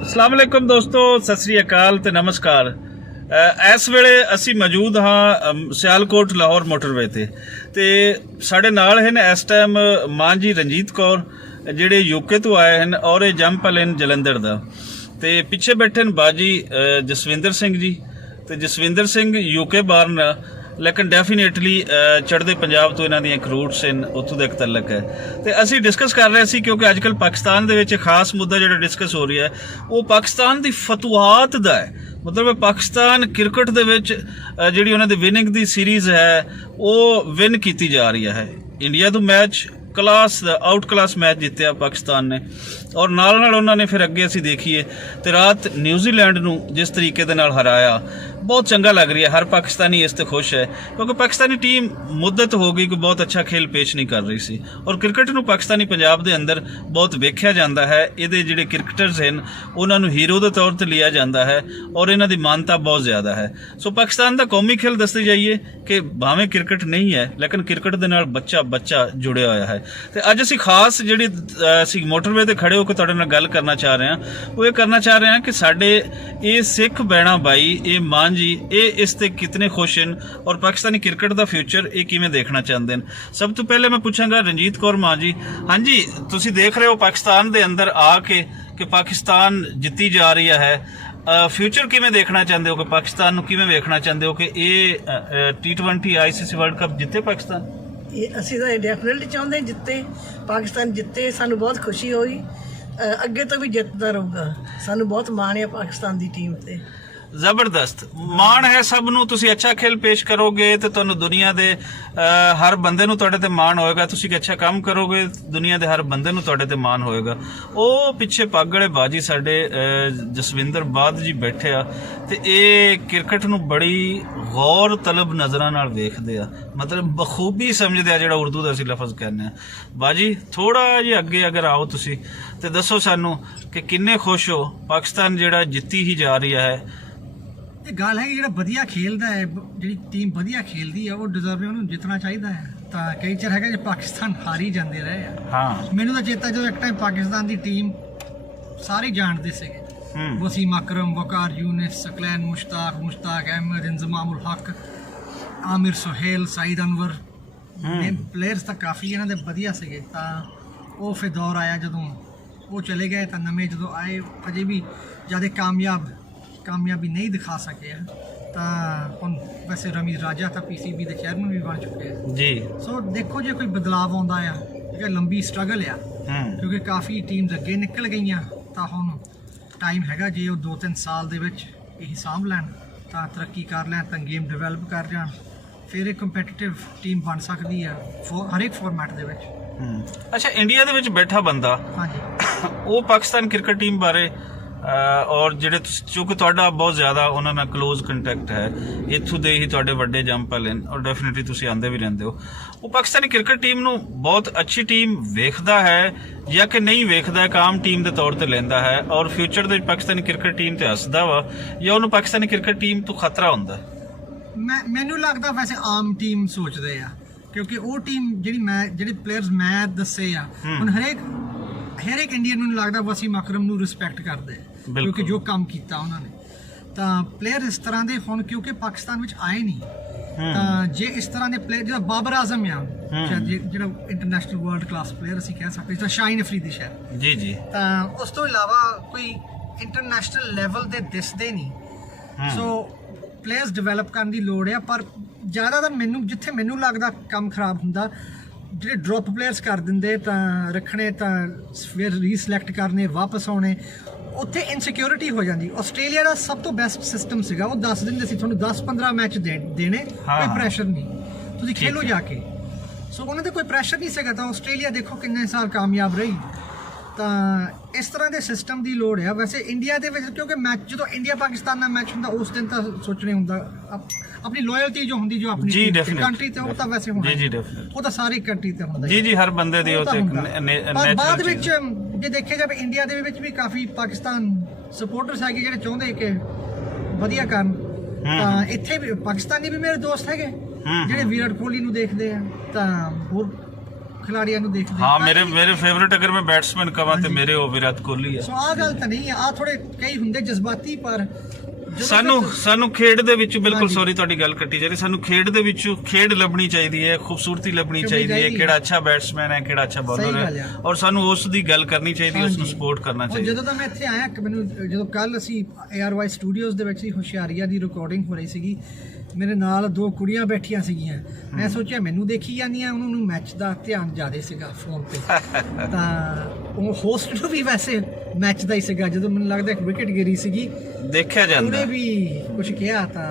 अस्सलाम वालेकुम दोस्तों, सत श्री अकाल ते नमस्कार। इस वेले असी मौजूद हाँ सियालकोट लाहौर मोटरवे ते साढ़े नाल हैं इस टाइम मां जी रंजीत कौर जिहड़े यूके तो आए हैं और ये जंपल इन जलंधर दा ते पिछे बैठे हैं बाजी जसविंदर सिंह जी ते जसविंदर सिंह यूके बारन लेकिन डेफिनेटली चढ़ते पंजाब तो इन्हों दी एक रूट्स इन उत्थों का एक तलक है तो असी डिस्कस कर रहे सी क्योंकि अजकल पाकिस्तान दे विच खास मुद्दा जो डिस्कस हो रहा है वो पाकिस्तान की फतूआत दा है। मतलब पाकिस्तान क्रिकेट दे विच जिहड़ी उन्हां दी विनिंग दी सीरीज़ है वो विन की जा रही है। इंडिया तो match class out class match जितया पाकिस्तान ने और नाल उन्होंने फिर अगे असी देखिए तो रात न्यूजीलैंड नूं जिस तरीके दे नाल हराया बहुत चंगा लग रही है। हर पाकिस्तानी इस ते खुश है क्योंकि पाकिस्तानी टीम मुद्दत हो गई कि बहुत अच्छा खेल पेश नहीं कर रही सी और क्रिकेट नूं पाकिस्तानी पंजाब दे अंदर बहुत वेख्या जाता है। इहदे जिहड़े क्रिकेटर्स हैं उन्होंने हीरो के तौर पर लिया जाता है और इन्हां दी मानता बहुत ज़्यादा है। सो पाकिस्तान का कौमी खेल दसते जाइए कि भावें क्रिकेट नहीं है लेकिन क्रिकेट दे नाल बच्चा बच्चा जुड़िया होया है। तो अज असी खास जिहड़ी असी मोटरवे ते खड़े होकर तुहाडे नाल गल करना चाह रहे हैं वो ये करना चाह रहे हैं कि साडे ये सिख भैणा भाई ये मां जी ये इस ते कितने खुश हैं और पाकिस्तानी क्रिकेट का फ्यूचर ये किवें देखना चाहते हैं। सब तो पहले मैं पूछांगा रंजीत कौर मां जी, हाँ जी तुसीं देख रहे हो पाकिस्तान दे अंदर आके कि पाकिस्तान जित्ती जा रही है, फ्यूचर किवें देखना चाहते हो कि पाकिस्तान नूं किवें देखना चाहते हो कि ये T20 ICC वर्ल्ड कप जिते पाकिस्तान? ਅਸੀਂ ਤਾਂ ਡੈਫੀਨਿਟਲੀ ਚਾਹੁੰਦੇ ਜਿੱਤੇ ਪਾਕਿਸਤਾਨ ਜਿੱਤੇ, ਸਾਨੂੰ ਬਹੁਤ ਖੁਸ਼ੀ ਹੋਈ। ਅੱਗੇ ਤੋਂ ਵੀ ਜਿੱਤਦਾ ਰਹੂਗਾ। ਸਾਨੂੰ ਬਹੁਤ ਮਾਣ ਹੈ ਪਾਕਿਸਤਾਨ ਦੀ ਟੀਮ ਤੇ। ਜ਼ਬਰਦਸਤ ਮਾਣ ਹੈ ਸਭ ਨੂੰ। ਤੁਸੀਂ ਅੱਛਾ ਖੇਲ ਪੇਸ਼ ਕਰੋਗੇ ਤੇ ਤੁਹਾਨੂੰ ਦੁਨੀਆ ਦੇ ਹਰ ਬੰਦੇ ਨੂੰ ਤੁਹਾਡੇ ਤੇ ਮਾਣ ਹੋਏਗਾ। ਤੁਸੀਂ ਅੱਛਾ ਕੰਮ ਕਰੋਗੇ ਦੁਨੀਆ ਦੇ ਹਰ ਬੰਦੇ ਨੂੰ ਤੁਹਾਡੇ ਤੇ ਮਾਣ ਹੋਏਗਾ। ਉਹ ਪਿੱਛੇ ਪੱਗ ਵਾਲੇ ਬਾਜੀ ਸਾਡੇ ਜਸਵਿੰਦਰ ਬਾਦ ਜੀ ਬੈਠੇ ਆ ਤੇ ਇਹ ਕ੍ਰਿਕਟ ਨੂੰ ਬੜੀ ਗੌਰ ਤਲਬ ਨਜ਼ਰਾਂ ਨਾਲ ਵੇਖਦੇ ਆ, ਮਤਲਬ ਬਖੂਬੀ ਸਮਝਦੇ ਆ ਜਿਹੜਾ ਉਰਦੂ ਦਾ ਅਸੀਂ ਲਫ਼ਜ਼ ਕਹਿੰਦੇ ਆ। ਬਾਜੀ ਥੋੜਾ ਜਿਹਾ ਅੱਗੇ ਅਗਰ ਆਓ ਤੁਸੀਂ ਤੇ ਦੱਸੋ ਸਾਨੂੰ ਕਿ ਕਿੰਨੇ ਖੁਸ਼ ਹੋ ਪਾਕਿਸਤਾਨ ਜਿਹੜਾ ਜਿੱਤੀ ਹੀ ਜਾ ਰਹੀ ਹੈ। ਇਹ ਗੱਲ ਹੈ ਕਿ ਜਿਹੜਾ ਵਧੀਆ ਖੇਲਦਾ ਹੈ, ਜਿਹੜੀ ਟੀਮ ਵਧੀਆ ਖੇਲਦੀ ਹੈ ਉਹ ਡਿਜ਼ਰਵ ਉਹਨੂੰ ਜਿੱਤਣਾ ਚਾਹੀਦਾ ਹੈ। ਤਾਂ ਕਈ ਚਿਰ ਹੈਗਾ ਜੇ ਪਾਕਿਸਤਾਨ ਹਾਰੀ ਜਾਂਦੇ ਰਹੇ ਆ। ਹਾਂ ਮੈਨੂੰ ਤਾਂ ਚੇਤਾ ਜਦੋਂ ਇੱਕ ਟਾਈਮ ਪਾਕਿਸਤਾਨ ਦੀ ਟੀਮ ਸਾਰੇ ਜਾਣਦੇ ਸੀਗੇ, ਵਸੀਮ ਅਕਰਮ, ਵਕਾਰ ਯੂਨਿਸ, ਸਕਲੈਨ ਮੁਸ਼ਤਾਕ ਅਹਿਮਦ, ਇੰਜ਼ਮਾਮੁਲ ਹਕ, ਆਮਿਰ ਸੁਹੇਲ, ਸਾਈਦ ਅਨਵਰ, ਪਲੇਅਰਸ ਤਾਂ ਕਾਫੀ ਇਹਨਾਂ ਦੇ ਵਧੀਆ ਸੀਗੇ। ਤਾਂ ਉਹ ਫਿਰ ਦੌਰ ਆਇਆ ਜਦੋਂ ਉਹ ਚਲੇ ਗਏ ਤਾਂ ਨਵੇਂ ਜਦੋਂ ਆਏ ਅਜੇ ਵੀ ਜ਼ਿਆਦਾ ਕਾਮਯਾਬੀ ਨਹੀਂ ਦਿਖਾ ਸਕੇ। ਤਾਂ ਹੁਣ ਵੈਸੇ ਰਮੀਜ਼ ਰਾਜਾ ਤਾਂ PCB ਦੇ ਚੇਅਰਮੈਨ ਵੀ ਬਣ ਚੁੱਕੇ ਆ ਜੀ। ਸੋ ਦੇਖੋ ਜੇ ਕੋਈ ਬਦਲਾਵ ਆਉਂਦਾ ਆ, ਠੀਕ ਹੈ, ਲੰਬੀ ਸਟਰਗਲ ਆ ਕਿਉਂਕਿ ਕਾਫੀ ਟੀਮਸ ਅੱਗੇ ਨਿਕਲ ਗਈਆਂ। ਤਾਂ ਹੁਣ ਟਾਈਮ ਹੈਗਾ ਜੇ ਉਹ 2-3 ਸਾਲ ਦੇ ਵਿੱਚ ਇਹ ਸਾਂਭ ਲੈਣ ਤਾਂ ਤਰੱਕੀ ਕਰ ਲੈਣ ਤਾਂ ਗੇਮ ਡਿਵੈਲਪ ਕਰ ਜਾਣ ਫਿਰ ਇਹ ਕੰਪੀਟੀਟਿਵ ਟੀਮ ਬਣ ਸਕਦੀ ਆ ਹਰ ਇੱਕ ਫਾਰਮੈਟ ਦੇ ਵਿੱਚ। ਅੱਛਾ ਇੰਡੀਆ ਦੇ ਵਿੱਚ ਬੈਠਾ ਬੰਦਾ ਹਾਂਜੀ ਉਹ ਪਾਕਿਸਤਾਨ ਕ੍ਰਿਕਟ ਟੀਮ ਬਾਰੇ ਔਰ ਜਿਹੜੇ ਚੂੰਕਿ ਤੁਹਾਡਾ ਬਹੁਤ ਜ਼ਿਆਦਾ ਉਹਨਾਂ ਨਾਲ ਕਲੋਜ਼ ਕੰਟੈਕਟ ਹੈ, ਇੱਥੋਂ ਦੇ ਹੀ ਤੁਹਾਡੇ ਵੱਡੇ ਜੰਪਲ ਹਨ ਔਰ ਡੈਫੀਨਿਟਲੀ ਤੁਸੀਂ ਆਉਂਦੇ ਵੀ ਰਹਿੰਦੇ ਹੋ, ਉਹ ਪਾਕਿਸਤਾਨੀ ਕ੍ਰਿਕਟ ਟੀਮ ਨੂੰ ਬਹੁਤ ਅੱਛੀ ਟੀਮ ਵੇਖਦਾ ਹੈ ਜਾਂ ਕਿ ਨਹੀਂ ਵੇਖਦਾ, ਇੱਕ ਆਮ ਟੀਮ ਦੇ ਤੌਰ ਤੇ ਲੈਂਦਾ ਹੈ ਔਰ ਫਿਊਚਰ ਦੇ ਪਾਕਿਸਤਾਨੀ ਕ੍ਰਿਕਟ ਟੀਮ ਤੇ ਹੱਸਦਾ ਵਾ ਜਾਂ ਉਹਨੂੰ ਪਾਕਿਸਤਾਨੀ ਕ੍ਰਿਕਟ ਟੀਮ ਤੋਂ ਖਤਰਾ ਹੁੰਦਾ? ਮੈਨੂੰ ਲੱਗਦਾ ਵੈਸੇ ਆਮ ਟੀਮ ਸੋਚਦੇ ਆ ਕਿਉਂਕਿ ਉਹ ਟੀਮ ਜਿਹੜੇ ਪਲੇਅਰਸ ਮੈਂ ਦੱਸੇ ਆ ਹੁਣ ਹਰੇਕ ਇੰਡੀਅਨ ਨੂੰ ਲੱਗਦਾ ਵਸੀਮ ਅਕਰਮ ਨੂੰ ਰਿਸਪੈਕਟ ਕਰਦੇ ਕਿਉਂਕਿ ਜੋ ਕੰਮ ਕੀਤਾ ਉਹਨਾਂ ਨੇ। ਤਾਂ ਪਲੇਅਰ ਇਸ ਤਰ੍ਹਾਂ ਦੇ ਹੁਣ ਕਿਉਂਕਿ ਪਾਕਿਸਤਾਨ ਵਿੱਚ ਆਏ ਨਹੀਂ ਤਾਂ ਜੇ ਇਸ ਤਰ੍ਹਾਂ ਦੇ ਪਲੇਅਰ ਜਿਹੜਾ ਬਾਬਰ ਆਜ਼ਮ ਆ ਜਿਹੜਾ ਇੰਟਰਨੈਸ਼ਨਲ ਵਰਲਡ ਕਲਾਸ ਪਲੇਅਰ ਅਸੀਂ ਕਹਿ ਸਕਦੇ ਜਿੱਦਾਂ ਸ਼ਾਹੀਨ ਅਫਰੀਦੀ ਸ਼ਾਇਦ ਜੀ ਜੀ, ਤਾਂ ਉਸ ਤੋਂ ਇਲਾਵਾ ਕੋਈ ਇੰਟਰਨੈਸ਼ਨਲ ਲੈਵਲ ਦੇ ਦਿਸਦੇ ਨਹੀਂ। ਸੋ ਪਲੇਅਰਸ ਡਿਵੈਲਪ ਕਰਨ ਦੀ ਲੋੜ ਆ ਪਰ ਜ਼ਿਆਦਾਤਰ ਜਿੱਥੇ ਮੈਨੂੰ ਲੱਗਦਾ ਕੰਮ ਖਰਾਬ ਹੁੰਦਾ ਜਿਹੜੇ ਡ੍ਰੌਪ ਪਲੇਅਰਸ ਕਰ ਦਿੰਦੇ ਤਾਂ ਰੱਖਣੇ ਤਾਂ ਫਿਰ ਰੀਸਲੈਕਟ ਕਰਨੇ ਵਾਪਸ ਆਉਣੇ, ਉੱਥੇ ਇਨਸਿਕਿਉਰਿਟੀ ਹੋ ਜਾਂਦੀ। ਆਸਟ੍ਰੇਲੀਆ ਦਾ ਸਭ ਤੋਂ ਬੈਸਟ ਸਿਸਟਮ ਸੀਗਾ, ਉਹ ਦੱਸ ਦਿੰਦੇ ਸੀ ਤੁਹਾਨੂੰ 10-15 ਮੈਚ ਦੇਣੇ, ਕੋਈ ਪ੍ਰੈਸ਼ਰ ਨਹੀਂ, ਤੁਸੀਂ ਖੇਲੋ ਜਾ ਕੇ। ਸੋ ਉਹਨਾਂ ਤੇ ਕੋਈ ਪ੍ਰੈਸ਼ਰ ਨਹੀਂ ਸੀਗਾ ਤਾਂ ਆਸਟ੍ਰੇਲੀਆ ਦੇਖੋ ਕਿੰਨੇ ਸਾਲ ਕਾਮਯਾਬ ਰਹੀ। ਤਾਂ ਇਸ ਤਰ੍ਹਾਂ ਦੇ ਸਿਸਟਮ ਦੀ ਲੋੜ ਆ। ਵੈਸੇ ਇੰਡੀਆ ਦੇ ਵਿੱਚ ਕਿਉਂਕਿ ਮੈਚ ਜਦੋਂ ਇੰਡੀਆ ਪਾਕਿਸਤਾਨ ਨਾਲ ਮੈਚ ਹੁੰਦਾ ਉਸ ਦਿਨ ਤਾਂ ਸੋਚਣੇ ਹੁੰਦਾ ਆਪਣੀ ਲੋਇਲਟੀ ਜੋ ਹੁੰਦੀ ਜੋ ਆਪਣੀ ਕੰਟਰੀ ਤੇ ਉਹ ਤਾਂ ਵੈਸੇ ਹੁੰਦਾ ਜੀ, ਉਹ ਤਾਂ ਸਾਰੀ ਕੰਟਰੀ ਤੇ ਹੁੰਦਾ ਜੀ ਹਰ ਬੰਦੇ ਦੀ ਉਹ ਤੇ ਬਾਅਦ ਵਿੱਚ ਜੇ ਦੇਖਿਆ ਜਾਵੇ ਇੰਡੀਆ ਦੇ ਵਿੱਚ ਵੀ ਕਾਫੀ ਪਾਕਿਸਤਾਨ ਸਪੋਰਟਰਸ ਹੈਗੇ ਜਿਹੜੇ ਚਾਹੁੰਦੇ ਕਿ ਵਧੀਆ ਕਰਨ। ਤਾਂ ਇੱਥੇ ਵੀ ਪਾਕਿਸਤਾਨੀ ਵੀ ਮੇਰੇ ਦੋਸਤ ਹੈਗੇ ਜਿਹੜੇ ਵਿਰਾਟ ਕੋਹਲੀ ਨੂੰ ਦੇਖਦੇ ਆ ਤਾਂ ਹੋਰ ਖਿਡਾਰੀਆਂ ਨੂੰ ਦੇਖਦੇ ਹਾਂ ਮੇਰੇ ਫੇਵਰਿਟ ਅਗਰ ਮੈਂ ਬੈਟਸਮੈਨ ਕਵਾਂ ਤੇ ਮੇਰੇ ਉਹ ਵਿਰਾਟ ਕੋਹਲੀ ਹੈ। ਸੋ ਆਹ ਗੱਲ ਤਾਂ ਨਹੀਂ ਆ ਥੋੜੇ ਕਈ ਹੁੰਦੇ ਜਜ਼ਬਾਤੀ ਪਰ ਸਾਨੂੰ ਖੇਡ ਦੇ ਵਿੱਚ ਬਿਲਕੁਲ ਹਾਂਜੀ। ਸੌਰੀ ਤੁਹਾਡੀ ਗੱਲ ਕੱਟੀ ਜਾ ਰਹੀ, ਸਾਨੂੰ ਖੇਡ ਦੇ ਵਿੱਚ ਖੇਡ ਲੱਭਣੀ ਚਾਹੀਦੀ ਹੈ, ਖੂਬਸੂਰਤੀ ਲੱਭਣੀ ਚਾਹੀਦੀ ਹੈ, ਕਿਹੜਾ ਅੱਛਾ ਬੈਟਸਮੈਨ ਹੈ, ਕਿਹੜਾ ਅੱਛਾ ਬੌਲਰ ਸਹੀ ਗੱਲ ਹੈ, ਆ। ਔਰ ਸਾਨੂੰ ਉਸ ਦੀ ਗੱਲ ਕਰਨੀ ਚਾਹੀਦੀ ਹੈ, ਉਸ ਨੂੰ ਹਾਂਜੀ। ਸਪੋਰਟ ਕਰਨਾ ਹੁਣ ਚਾਹੀਦਾ। ਜਦੋਂ ਤਾਂ ਮੈਂ ਇੱਥੇ ਆਇਆ ਮੈਨੂੰ ਜਦੋਂ ਕੱਲ ਅਸੀਂ ARY ਸਟੂਡੀਓਜ਼ ਦੇ ਵਿੱਚ ਹੀ ਹੁਸ਼ਿਆਰੀਆ ਦੀ ਰਿਕਾਰਡਿੰਗ ਹੋ ਰਹੀ ਸੀਗੀ, ਮੇਰੇ ਨਾਲ ਦੋ ਕੁੜੀਆਂ ਬੈਠੀਆਂ ਸੀਗੀਆਂ, ਮੈਂ ਸੋਚਿਆ ਮੈਨੂੰ ਦੇਖੀ ਜਾਂਦੀਆਂ, ਉਹਨਾਂ ਨੂੰ ਮੈਚ ਦਾ ਧਿਆਨ ਜ਼ਿਆਦਾ ਸੀਗਾ ਫੋਨ ਤੇ ਤਾਂ ਉਹ ਹੋਸਟ ਨੂੰ ਵੀ ਵੈਸੇ ਮੈਚ ਦਾ ਹੀ ਸੀਗਾ, ਜਦੋਂ ਮੈਨੂੰ ਲੱਗਦਾ ਇੱਕ ਵਿਕਟ ਗਿਰੀ ਸੀਗੀ ਦੇਖਿਆ ਜਾਂਦਾ ਉਹਨੇ ਵੀ ਕੁਝ ਕਿਹਾ ਤਾਂ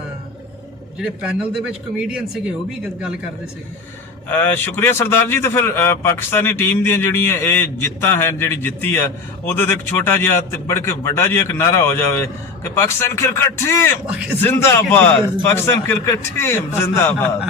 ਜਿਹੜੇ ਪੈਨਲ ਦੇ ਵਿੱਚ ਕਮੇਡੀਅਨ ਸੀਗੇ ਉਹ ਵੀ ਗੱਲ ਕਰਦੇ ਸੀਗੇ। ਸ਼ੁਕਰੀਆ ਸਰਦਾਰ ਜੀ। ਤੇ ਫਿਰ ਪਾਕਿਸਤਾਨੀ ਟੀਮ ਦੀਆਂ ਜਿਹੜੀਆਂ ਇਹ ਜਿੱਤਾਂ ਹੈ, ਜਿਹੜੀ ਜਿੱਤੀ ਆ ਉਹਦੇ ਤੇ ਇੱਕ ਛੋਟਾ ਜਿਹਾ ਤੇ ਬੜ ਕੇ ਵੱਡਾ ਜਿਹਾ ਇੱਕ ਨਾਰਾ ਹੋ ਜਾਵੇ ਕਿ ਪਾਕਿਸਤਾਨ ਕ੍ਰਿਕਟ ਟੀਮ ਜ਼ਿੰਦਾਬਾਦ, ਪਾਕਿਸਤਾਨ ਕ੍ਰਿਕਟ ਟੀਮ ਜ਼ਿੰਦਾਬਾਦ।